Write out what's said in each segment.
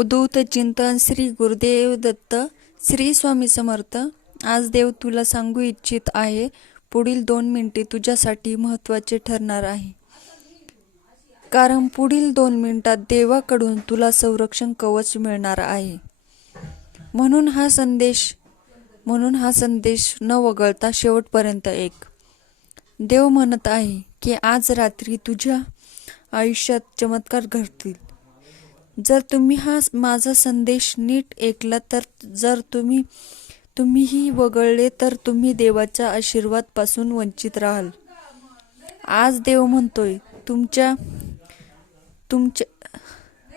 अवधूत चिंतन श्री गुरुदेव दत्त श्री स्वामी समर्थ आज देव तुला सांगू इच्छित आहे पुढील दोन मिनिटे तुझ्यासाठी महत्त्वाचे ठरणार आहे. कारण पुढील दोन मिनिटात देवाकडून तुला संरक्षण कवच मिळणार आहे. म्हणून हा संदेश म्हणून हा संदेश न वगळता शेवटपर्यंत एक. देव म्हणत आहे की आज रात्री तुझ्या आयुष्यात चमत्कार घडतील. जर तुम्ही हा माझा संदेश नीट ऐकला तर जर तुम्ही तुम्हीही वगळले तर तुम्ही देवाच्या आशीर्वादपासून वंचित राहाल. आज देव म्हणतोय तुमच्या तुमच्या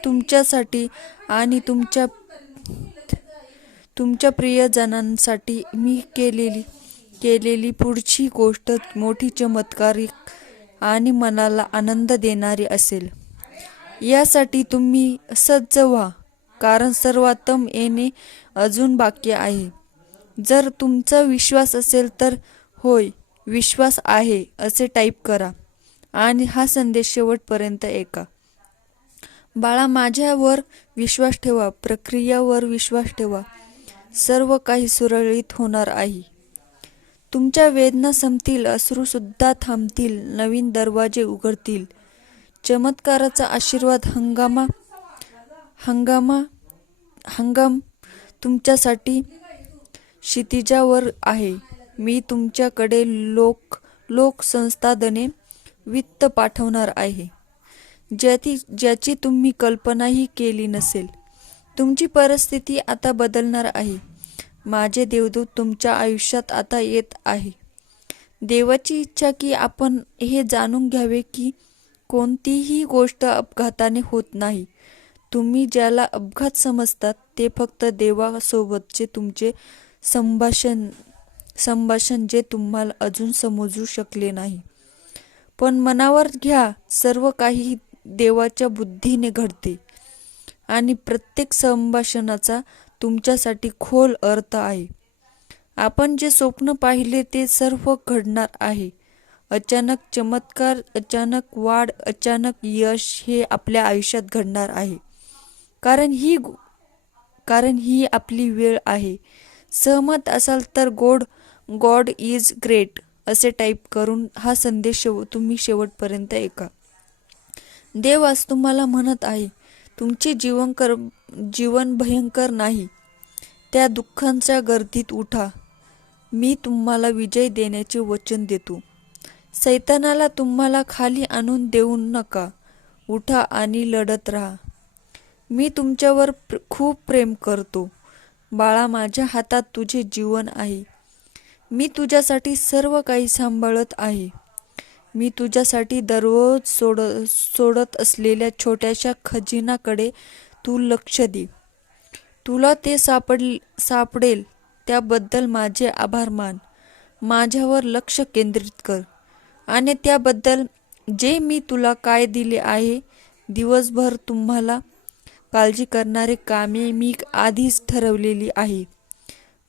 तुमच्यासाठी आणि तुमच्या तुमच्या प्रियजनांसाठी मी केलेली केलेली पुढची गोष्ट मोठी चमत्कारिक आणि मनाला आनंद देणारी असेल. यासाठी तुम्ही सज्ज व्हा कारण सर्वोत्तम येणे अजून बाकी आहे. जर तुमचा विश्वास असेल तर होय विश्वास आहे असे टाईप करा. आणि हा संदेश शेवटपर्यंत ऐका. बाळा माझ्यावर विश्वास ठेवा प्रक्रियावर विश्वास ठेवा. सर्व काही सुरळीत होणार आहे. तुमच्या वेदना संपतील अश्रूसुद्धा थांबतील नवीन दरवाजे उघडतील. चमत्काराचा आशीर्वाद हंगामा हंगामा हंगाम तुमच्यासाठी क्षितिजावर आहे. मी तुमच्याकडे लोक लोकसंस्थादने वित्त पाठवणार आहे. ज्याची ज्याची तुम्ही कल्पनाही केली नसेल. तुमची परिस्थिती आता बदलणार आहे. माझे देवदूत तुमच्या आयुष्यात आता येत आहे. देवाची इच्छा की आपण हे जाणून घ्यावे की कोणतीही गोष्ट अपघाताने होत नाही. तुम्ही ज्याला अपघात समजतात ते फक्त देवासोबतचे तुमचे संभाषण संभाषण जे तुम्हाला अजून समजू शकले नाही. पण मनावर घ्या सर्व काही देवाच्या बुद्धीने घडते आणि प्रत्येक संभाषणाचा तुमच्यासाठी खोल अर्थ आहे. आपण जे स्वप्न पाहिले ते सर्व घडणार आहे. अचानक चमत्कार अचानक वाढ अचानक यश हे आपल्या आयुष्यात घडणार आहे. कारण ही कारण ही आपली वेळ आहे. सहमत असाल तर गोड गॉड इज ग्रेट असे टाईप करून हा संदेश शेव तुम्ही शेवटपर्यंत ऐका. देव आज तुम्हाला म्हणत आहे तुमचे जीवन कर जीवन भयंकर नाही. त्या दुःखांच्या गर्दीत उठा. मी तुम्हाला विजय देण्याचे वचन देतो. सैतानाला तुम्हाला खाली आणून देऊ नका. उठा आणि लढत राहा. मी तुमच्यावर प्र- खूप प्रेम करतो. बाळा माझ्या हातात तुझे जीवन आहे. मी तुझ्यासाठी सर्व काही सांभाळत आहे. मी तुझ्यासाठी दररोज सोड सोडत असलेल्या छोट्याशा खजिनाकडे तू लक्ष दे. तुला ते सापड सापडेल. त्याबद्दल माझे आभार मान. माझ्यावर लक्ष केंद्रित कर. आणि त्याबद्दल जे मी तुला काय दिले आहे दिवसभर तुम्हाला काळजी करणारे कामे मी आधीच ठरवलेली आहे.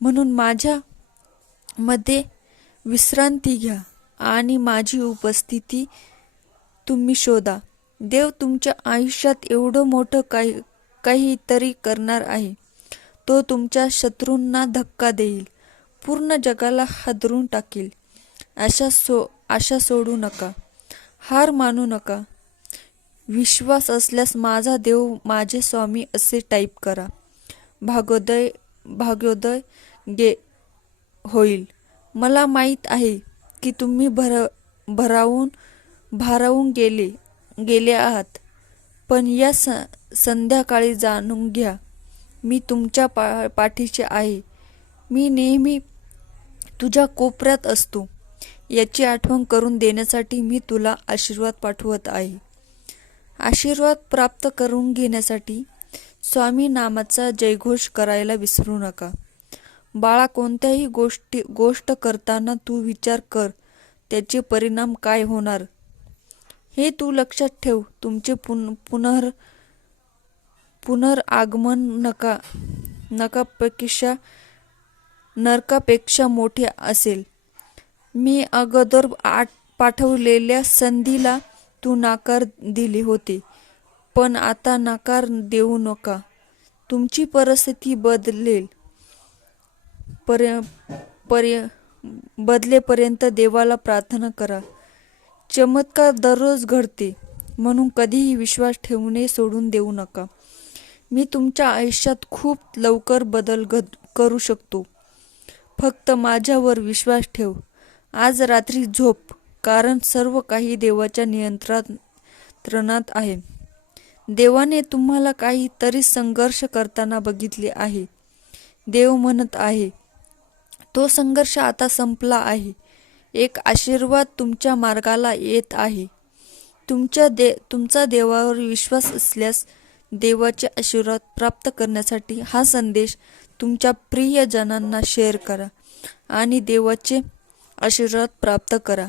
म्हणून माझ्या मध्ये विश्रांती घ्या आणि माझी उपस्थिती तुम्ही शोधा. देव तुमच्या आयुष्यात एवढं मोठं काही काहीतरी करणार आहे. तो तुमच्या शत्रूंना धक्का देईल. पूर्ण जगाला हादरून टाकेल. अशा सो आशा सोडू नका. हार मानू नका. विश्वास असल्यास माझा देव माझे स्वामी असे टाईप करा. भागोदय भाग्योदय गे होईल. मला माहीत आहे की तुम्ही भर भरावून भारावून गेले गेले आहात. पण या स संध्याकाळी जाणून घ्या. मी तुमच्या पा पाठीचे आहे. मी नेहमी तुझ्या कोपऱ्यात असतो. याची आठवण करून देण्यासाठी मी तुला आशीर्वाद पाठवत आहे. आशीर्वाद प्राप्त करून घेण्यासाठी स्वामी नामाचा जयघोष करायला विसरू नका. बाळा कोणत्याही गोष्टी गोष्ट करताना तू विचार कर त्याचे परिणाम काय होणार? हे तू लक्षात ठेव तुमचे पुन पुनर पुनरागमन नका नकापेक्षा नरकापेक्षा मोठे असेल. मी अगोदर आठ पाठवलेल्या संधीला तू नाकार दिली होती पण आता नकार देऊ नका. तुमची परिस्थिती बदलेल पर्य पर्य बदलेपर्यंत देवाला प्रार्थना करा. चमत्कार दररोज घडते म्हणून कधीही विश्वास ठेवणे सोडून देऊ नका. मी तुमच्या आयुष्यात खूप लवकर बदल घ करू शकतो. फक्त माझ्यावर विश्वास ठेव. आज रात्री झोप कारण सर्व काही देवाच्या नियंत्रणात आहे. देवाने तुम्हाला काहीतरी संघर्ष करताना बघितले आहे. देव म्हणत आहे तो संघर्ष आता संपला आहे. एक आशीर्वाद तुमच्या मार्गाला येत आहे. तुमच्या दे तुमचा देवावर विश्वास असल्यास देवाचे आशीर्वाद प्राप्त करण्यासाठी हा संदेश तुमच्या प्रियजनांना शेअर करा आणि देवाचे आशीर्वाद प्राप्त करा.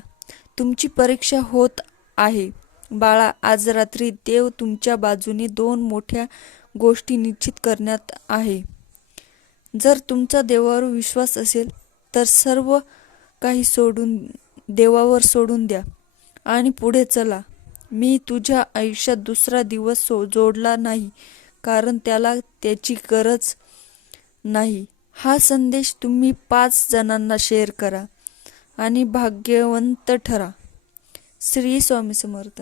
तुमची परीक्षा होत आहे. बाळा आज रात्री देव तुमच्या बाजूने दोन मोठ्या गोष्टी निश्चित करण्यात आहे. जर तुमचा देवावर विश्वास असेल तर सर्व काही सोडून देवावर सोडून द्या आणि पुढे चला. मी तुझ्या आयुष्यात दुसरा दिवस सो जोडला नाही कारण त्याला त्याची गरज नाही. हा संदेश तुम्ही पाच जणांना शेअर करा. आणि भाग्यवंत ठरा. श्री स्वामी समर्थ.